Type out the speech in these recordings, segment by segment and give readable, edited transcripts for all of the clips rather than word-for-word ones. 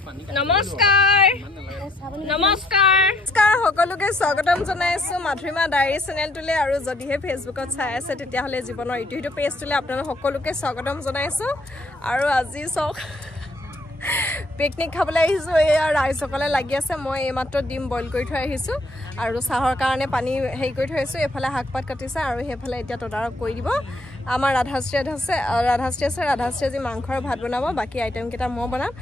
নমস্কাৰ নমস্কাৰ নমস্কাৰ সকলোকে স্বাগতম জনাইছো মাধুৰিমা ডায়েৰী চেনেলটোলে আৰু যদিহে ফেচবুকত চাই আছে তেতিয়াহলে জীৱনৰ ইটো পেজটোলে আপোনালোক সকলোকে স্বাগতম জনাইছো আৰু আজি সক পিকনিক খাবলৈ আহিছো এয়া ৰাইজসকলে লাগি আছে মই এইমাত্ৰ ডিম বইল কৰি থৈ আহিছো আৰু চাহৰ কাৰণে পানী হেই কৰি থৈছো এফালে হাকপাত কাটিছে আৰু হেফালে এতিয়া তদাৰক কৰি দিব আমাৰ ৰাধাশ্ৰী আজি মাংসৰ ভাত বনাব বাকি আইটেম কেটা মই বনাম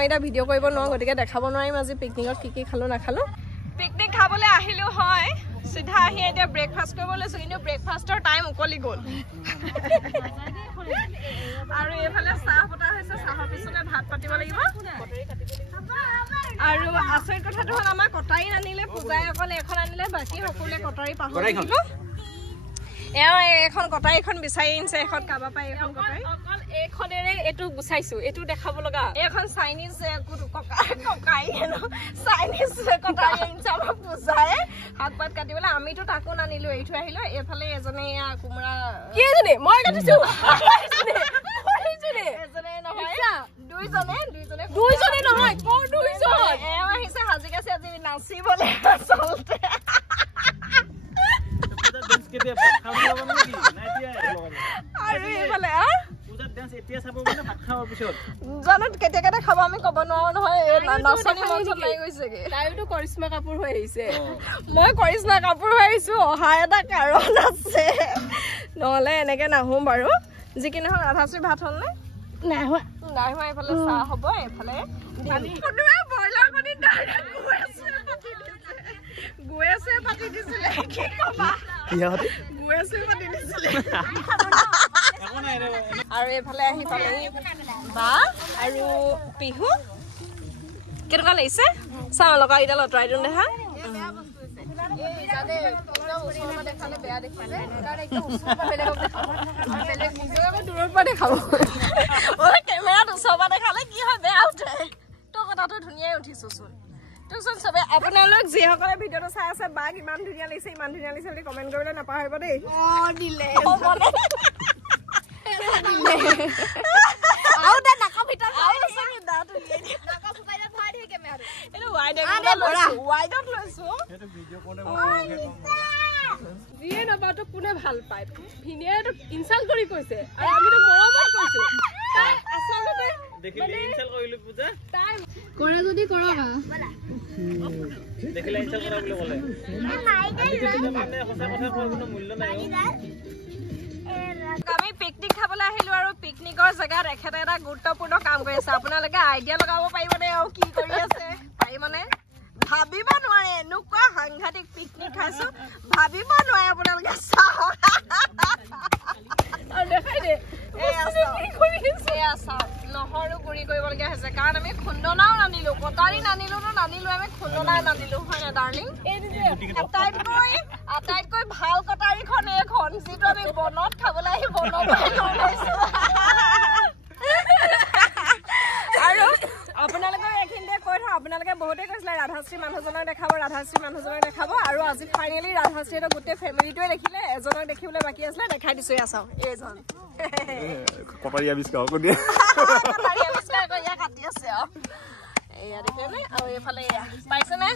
এটা ভিডিও কৰিব নোৱাৰো গতিকে দেখাব নোৱাৰিম আজি পিকনিকত কি খালো নাখালো পিকনিক খাবলৈ আহিলো হয় সিধা আহি এতিয়া ব্ৰেকফাষ্ট কৰিব লৈছো কিন্তু ব্ৰেকফাষ্টৰ টাইম উকলি গল আৰু এফালে চাহ পতা হৈছে চাহৰ পিছতে ভাত পাতিব লাগিব আৰু আচৰিত কথাটো হ'ল আমাৰ কটাৰী আনিলে পূজাই অকল এখন আনিলে বাকি সকলোৱে কটাৰী পাহৰি থাকিব এখন কটাৰী এখন বিচাৰি আনিছে এখন কাবা পাই এখন কটাৰী অকল এখনেৰে এটো গুছাইছো এটো দেখাব লগা এখন চাইনিজ ককাই চাইনিজ কটাৰী আনিছে আমাৰ পূজাই হাতপাত কাটিবলৈ আমিতো তাকো নানিলো এইটো আহিলো এফালে এজনে কুমৰা কি এজনে মই কাটিছো এজনে নহয় দুইজনে নহয় কোন দুইজন আহিছে হাজিকাছে আজি নাচিবলৈ চলতে জানো কেতিয়া খাব আমি কব নোৱাৰো নহয় নাচনি মঞ্চত লাগি গৈছেগে তাইতো কৰিশ্মা কাপুৰ হৈ আহিছে মই কৰিশ্মা কাপুৰ হৈ আহিছো অহা এটা কাৰণ আছে নহলে এনেকে নাহো বাৰু যি কি নহয় ৰাধাশ্ৰী ভাত হ'ল নে নাই হোৱা এইফালে চাহ হ'ব এইফালে ব্ৰইলাৰ কণী গুৱেছে পাতি দিছিলে কি কবা গুৱেছে পাতি দিছিলে আৰু এইফালে আহি পালেহি বা আৰু পিহু কেনেকুৱা লাগিছে চাওঁ লগা এতিয়া লতৰাই দিওঁ দেখা দূৰৰ পৰা দেখাব কেমেৰাত ওচৰৰ পৰা দেখালে কি হয় বেয়া উঠে তোৰ কথাটো ধুনীয়াই উঠিছোচোন তোচোন চবে আপোনালোক যিসকলে ভিডিঅ'টো চাই আছে বাক ইমান ধুনীয়া লাগিছে বুলি কমেণ্ট কৰিবলৈ নাপাহৰিব দেই দিলে আৰু দে নাকা ভিতৰত যিয়ে নাপাতো কোনে ভাল পায় ভিনিয়ে তো ইনচাল্ট কৰি কৈছে আৰু আমি তো মৰমত কৈছো আচলতে দেখিলে ইনচাল্ট কৰিলো পূজা তাই কৰে যদি কৰক দেখিলে ইনচাল্ট কৰা বুলি ক'লে মানে সঁচা কথা কোৱাৰ কোনো মূল্য নাই আমি পিকনিক খাবলৈ আহিলো আৰু পিকনিকৰ জেগাত এখেতে এটা গুৰুত্বপূৰ্ণ কাম কৰি আছে আপোনালোকে আইডিয়া লগাব পাৰিবনে আৰু কি কৰি আছে পাৰিবনে ভাবিব নোৱাৰে এনেকুৱা সাংঘাতিক পিকনিক খাইছো ভাবিব নোৱাৰে আপোনালোকে চাওক আৰু দেখাই দে নহৰু গুৰি কৰিবলগীয়া হৈছে কাৰণ আমি খুন্দনাও নানিলো কটাৰী নানিলো আমি খুন্দনাই নানিলো হয় নে ডাৰ্লিং আটাইতকৈ ভাল কটাৰীখন এইখন যিটো আমি বনত খাবলৈ আহি বনৰ পৰা লৈছো আৰু আপোনালোকক এইখিনিতে কৈ থওঁ আপোনালোকে বহুতে কৈছিলে ৰাধাশ্ৰী মানুহজনক দেখাব আৰু আজি ফাইনেলি ৰাধাশ্ৰীহঁতৰ গোটেই ফেমিলিটোৱে দেখিলে এজনক দেখিবলৈ বাকী আছিলে দেখাই দিছো এয়া চাওঁ এইজন কটাৰী আৱিষ্কাৰ কৰি কাটি আছে এয়া দেখিলে আৰু এইফালে এয়া পাইছেনে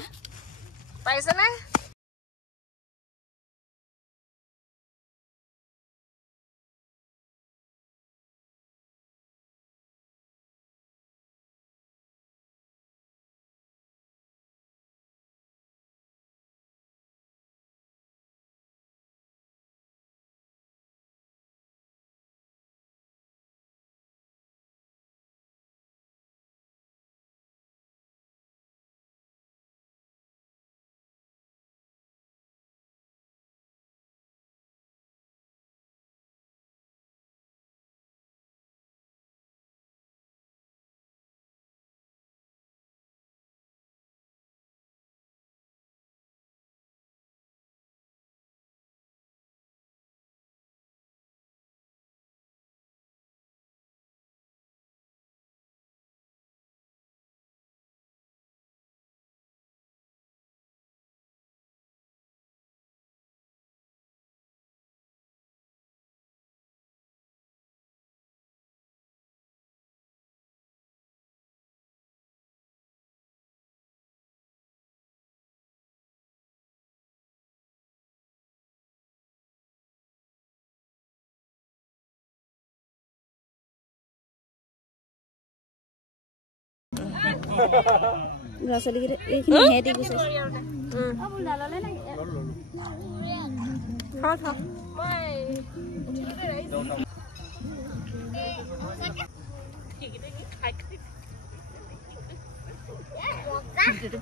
ল'ৰা ছোৱালীকেইটা এইখিনি হেঁতি গুচাইছে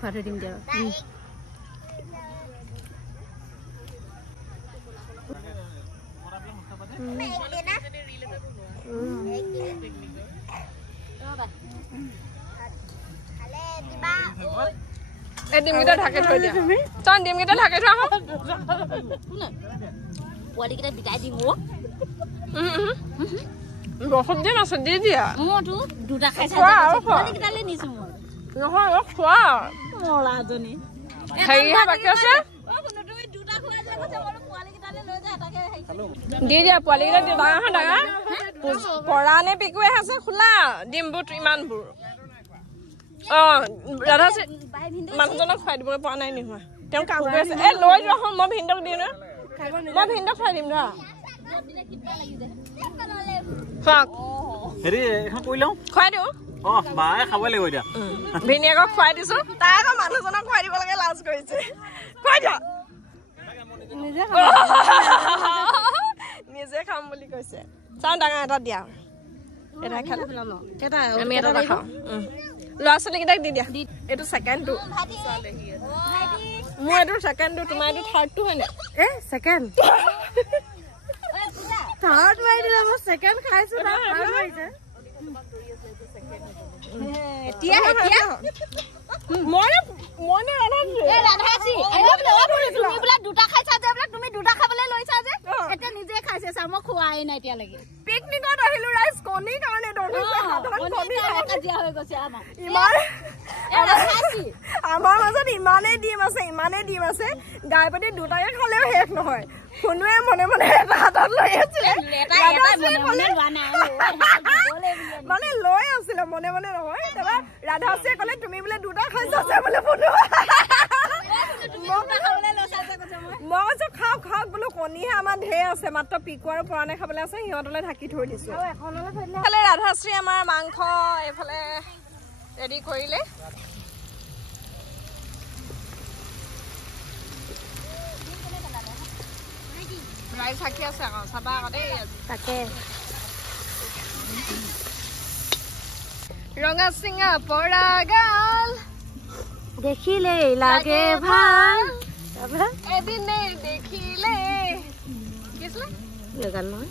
ফাটি দিম দিয়া ডিমকেইটা ঢাকি থৈ দিয়া চন ডিমকেইটা ঢাকি থোৱা পোৱালিকেইটা বিটাই দিম বহুত দিন আছে দি দিয়া মইতো দুটা খাইছা পোৱালিকেইটালৈ নিছো মই নহয় খোৱা মলাজনী হেৰিহে বাকী আছে দি দিয়া পোৱালিকেইটা দি ডাঙৰ ডাঙৰ পৰা নে পিকুৱে আছে খোলা ডিমবোৰ ইমানবোৰ ৰাধা মানুহজনক খুৱাই দিবলৈ পৰা নাই নহয় তেওঁ কাম কৰি আছে এই লৈ যোৱা হম মই ভিনদক দিওঁ না মই ভিনদক খুৱাই দিম না খুৱাই দিওঁ ভিনিয়েকক খুৱাই দিছো তাই আকৌ মানুহজনক খুৱাই দিব লাগে লাজ কৰিছে খুৱাই দিয়া নিজে খাম বুলি কৈছে চাওঁ ডাঙৰ এটা দিয়া এটা খালে আমি এটা নাখাওঁ ল'ৰা ছোৱালীকেইটাক দি দিয়া এইটো ছেকেণ্ডটো মোৰ এইটো ছেকেণ্ডটো তোমাৰ এইটো থাৰ্ডটো হয় নে ছেকেণ্ড থাৰ্ড মাৰি দিলে মই ছেকেণ্ড খাইছো দুটা খাইছা যে তুমি দুটা খাবলৈ লৈছা যে এতিয়া নিজে খাইছে চা মই খোৱাই নাই এতিয়ালৈকে পিকনিকত আহিলো ৰাইজ কণীৰ কাৰণে আমাৰ মাজত ইমানেই ডিম আছে গাই পাতি দুটাকে খালেও শেষ নহয় শুনোৱে মনে মনে এটা হাতত লৈ আছিলে মানে লৈ আছিলে মনে মনে নহয় তাৰপৰা ৰাধাশ্ৰীয়ে ক'লে তুমি বোলে দুটা খাইছা বোলে মই কৈছো খাওক খাওক বোলো কণীহে আমাৰ ঢেৰ আছে মাত্ৰ পিকু আৰু পৰা নাই খাবলৈ আছে সিহঁতলৈ ঢাকি থৈ দিছো এইফালে ৰাধাশ্ৰী আমাৰ মাংস এইফালে ৰেডি কৰিলে ৰাইজ থাকি আছে আকৌ চাবা আকৌ দেই তাকে ৰঙা চিঙা পৰা গাল দেখিলেই লাগে ভাল এদিনে দেখিলে কি আছিলে গান নহয়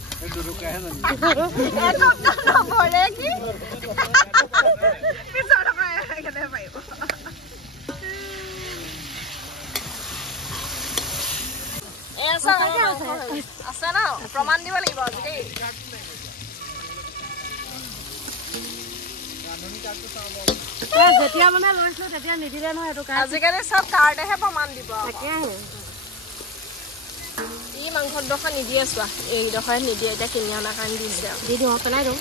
আছে ন প্ৰমাণ দিব লাগিব দেই যেতিয়া মানে লৈছিলো তেতিয়া নিদিলে নহয় এইটো আজিকালি চব কাৰ্ডেহে প্ৰমাণ দিব ই মাংসডোখৰ নিদিয়ে চোৱা এইডোখৰে নিদিয়ে এতিয়া কিনি অনাৰ কাৰণে দিছে দি দিওঁ পেলাই দিওঁ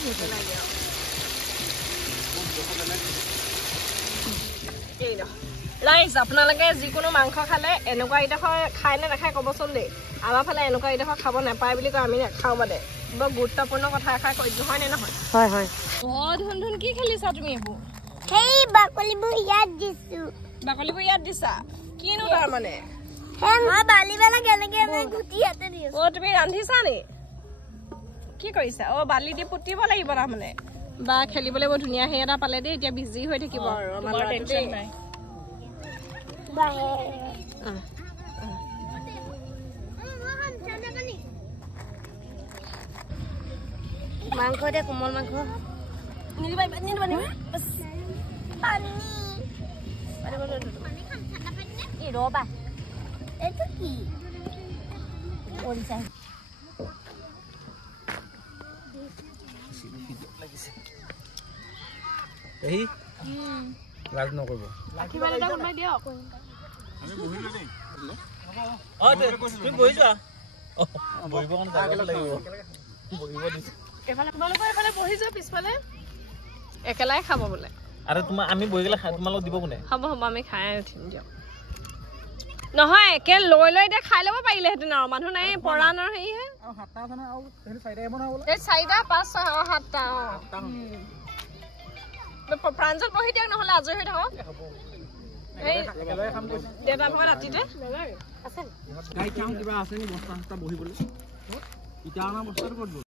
ৰাইজ আপোনালোকে যিকোনো মাংস খালে এনেকুৱা এইডোখৰ খাই নে নাখায় ক'বচোন দেই আমাৰ ফালে এনেকুৱা এইডোখৰ খাব নাপায় বুলি কয় আমি নাখাওঁ মানে বৰ গুৰুত্বপূৰ্ণ কথা এষাৰ কৈ নহয় নে নহয় হয় হয় ধুন ধুন কি খেলিছা তুমি এইবোৰ সেই বাকলিবোৰ ইয়াত দিছো বাকলিবোৰ ইয়াত দিছা কিনো তাৰ মানে তুমি ৰান্ধিছা নি কি কৰিছা বালি দি পুতিব লাগিব তাৰমানে বা খেলিবলৈ বৰ ধুনীয়া সেই এটা পালে দেই এতিয়া বিজি হৈ থাকিব আৰু মাংস এতিয়া কোমল মাংস ৰবা এইটো কি কৰিছা এই লাজ নকৰিব কিমান এটা কোনবাই দিয়ক আমি বহিলো দেই তুমি বহি যোৱা বহিব কাৰণে জাগা লাগিব বহিব দিছে এফালে তোমালোকৰ এফালে বহি যোৱা পিছফালে একেলাই খাব বোলে আৰে তোমাৰ আমি বহি গ'লে তোমালোক দিব কোনে হ'ব আমি খাই উঠিম দিয়ক নহয় একে লৈ লৈ এতিয়া খাই ল'ব পাৰিলেহেঁতেন আৰু মানুহ নাই পৰাণৰ হেৰিহে এই 4টা 5 6 7টা প্ৰাঞ্জল বহি দিয়ক নহ'লে আজৰি হৈ থাকক দেউতা ভাগৰ ৰাতিতে কিবা আছে নি বস্তা বহিবলৈ ইটা অনা বস্তাটো ক'ত